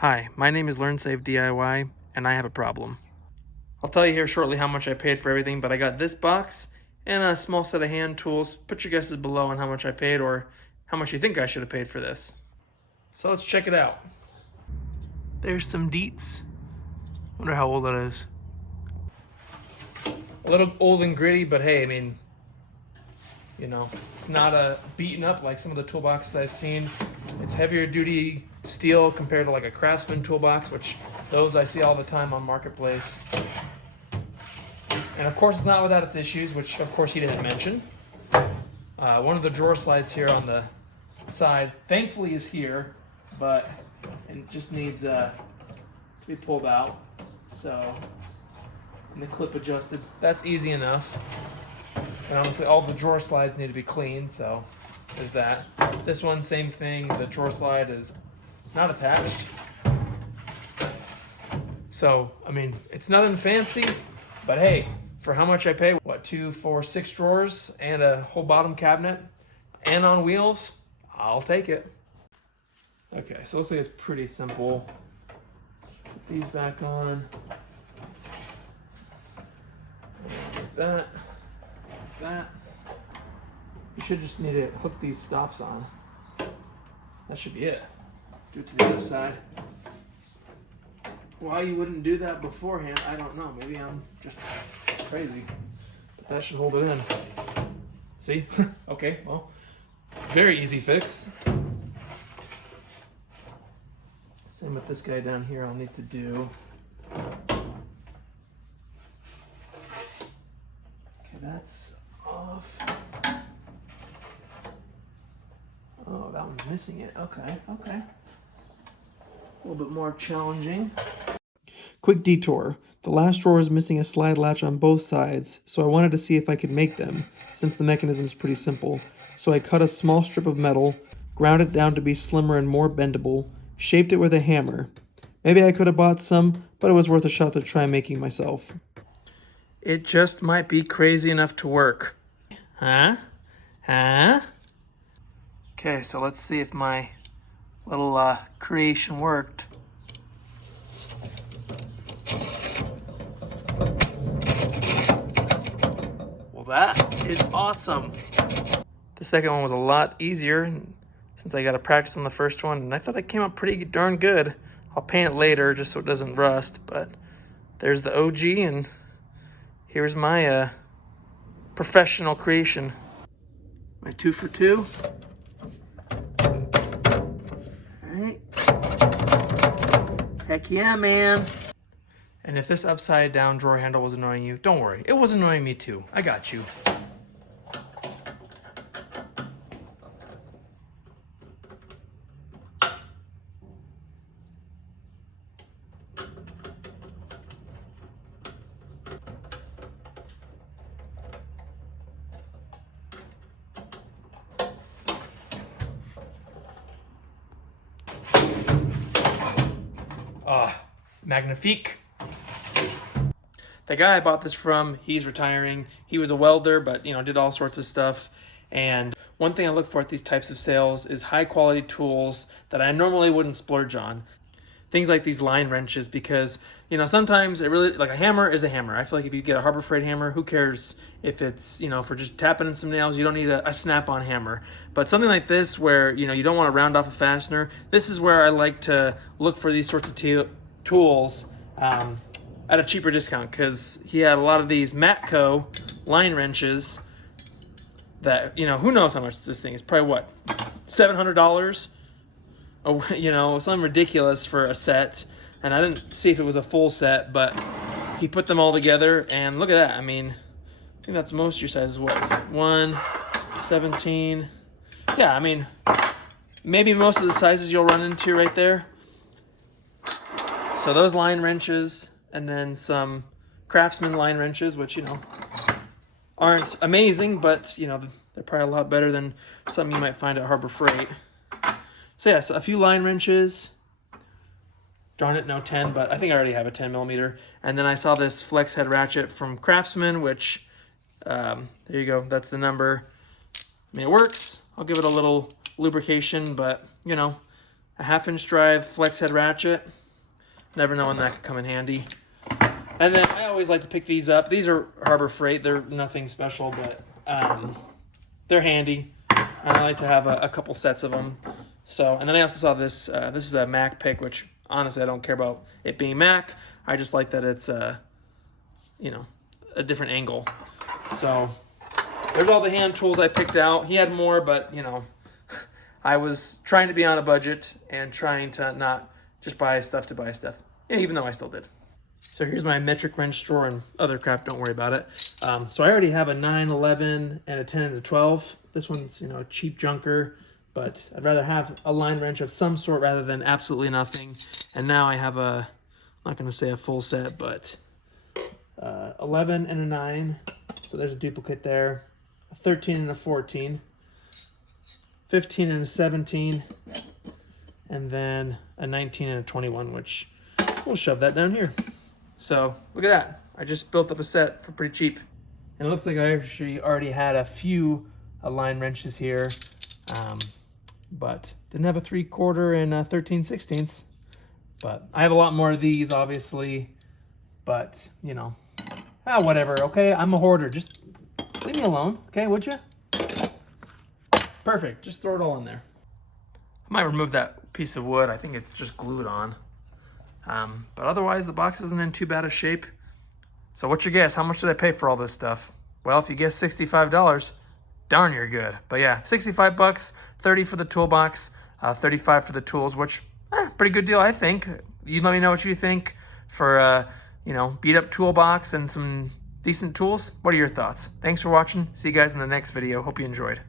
Hi, my name is LearnSave DIY, and I have a problem. I'll tell you here shortly how much I paid for everything, but I got this box and a small set of hand tools. Put your guesses below on how much I paid or how much you think I should have paid for this. So let's check it out. There's some deets. Wonder how old that is. A little old and gritty, but hey, I mean, it's not a beaten up like some of the toolboxes I've seen. It's heavier duty steel compared to like a Craftsman toolbox, which those I see all the time on Marketplace. And of course, it's not without its issues, which of course he didn't mention. One of the drawer slides here on the side, thankfully, is here, but it just needs to be pulled out. So, and the clip adjusted. That's easy enough. And honestly, all the drawer slides need to be cleaned, so there's that. This one, same thing. The drawer slide is not attached. So, I mean, it's nothing fancy, but hey, for how much I pay, what, 2, 4, 6 drawers and a whole bottom cabinet and on wheels, I'll take it. Okay, so it looks like it's pretty simple. Put these back on. Like that. That. You should just need to hook these stops on. That should be it. Do it to the other side. Why you wouldn't do that beforehand, I don't know. Maybe I'm just crazy. But that should hold it in. See? Okay, well, very easy fix. Same with this guy down here I'll need to do. Okay, that's off. Oh, that one's missing it. Okay. A little bit more challenging. Quick detour. The last drawer is missing a slide latch on both sides, so I wanted to see if I could make them, since the mechanism is pretty simple. So I cut a small strip of metal, ground it down to be slimmer and more bendable, shaped it with a hammer. Maybe I could have bought some, but it was worth a shot to try making myself. It just might be crazy enough to work. Huh? Okay, so let's see if my little creation worked. Well, that is awesome. The second one was a lot easier since I got to practice on the first one, and I thought it came out pretty darn good. I'll paint it later just so it doesn't rust, but there's the OG, and here's my professional creation. My 2 for 2. Alright. Heck yeah, man. And if this upside down drawer handle was annoying you, don't worry. It was annoying me too. I got you. Magnifique. The guy I bought this from, he's retiring. He was a welder, but did all sorts of stuff. And one thing I look for at these types of sales is high quality tools that I normally wouldn't splurge on. Things like these line wrenches, because sometimes it really, like, a hammer is a hammer. I feel like if you get a Harbor Freight hammer, who cares if it's for just tapping in some nails? You don't need a snap-on hammer. But something like this, where you don't want to round off a fastener, this is where I like to look for these sorts of tools at a cheaper discount, because he had a lot of these Matco line wrenches that who knows how much this thing is. Probably what, $700? Oh, something ridiculous for a set. And I didn't see if it was a full set, but he put them all together, and look at that. I mean, I think that's most of your sizes. What, 1, 17? Yeah, I mean, maybe most of the sizes you'll run into right there. So those line wrenches, and then some Craftsman line wrenches, which aren't amazing, but they're probably a lot better than some you might find at Harbor Freight. So yes, a few line wrenches. Darn it, no 10, but I think I already have a 10 millimeter. And then I saw this flex head ratchet from Craftsman, which there you go. That's the number. I mean, it works. I'll give it a little lubrication, but a 1/2-inch drive flex head ratchet. Never know when that could come in handy. And then I always like to pick these up. These are Harbor Freight. They're nothing special, but they're handy. I like to have a couple sets of them. So, and then I also saw this. This is a Mac pick, which honestly I don't care about it being Mac. I just like that it's you know, a different angle. So there's all the hand tools I picked out. He had more, but you know, I was trying to be on a budget and trying to not just buy stuff to buy stuff. Yeah, even though I still did. So here's my metric wrench drawer and other crap. Don't worry about it. So I already have a 9, 11, and a 10 and a 12. This one's, you know, a cheap junker, but I'd rather have a line wrench of some sort rather than absolutely nothing. And now I have a, I'm not going to say a full set, but 11 and a 9. So there's a duplicate there. A 13 and a 14. 15 and a 17. And then a 19 and a 21, which we'll shove that down here. So look at that. I just built up a set for pretty cheap. And it looks like I actually already had a few line wrenches here, but didn't have a 3/4 and a 13/16. But I have a lot more of these, obviously. But, you know, whatever, okay? I'm a hoarder. Just leave me alone, okay, would you? Perfect. Just throw it all in there. I might remove that piece of wood. I think it's just glued on. But otherwise, the box isn't in too bad a shape. So what's your guess? How much did I pay for all this stuff? Well, if you guess $65, darn, you're good. But yeah, 65 bucks, 30 for the toolbox, 35 for the tools, which, pretty good deal, I think. You let me know what you think for, you know, beat up toolbox and some decent tools. What are your thoughts? Thanks for watching. See you guys in the next video. Hope you enjoyed.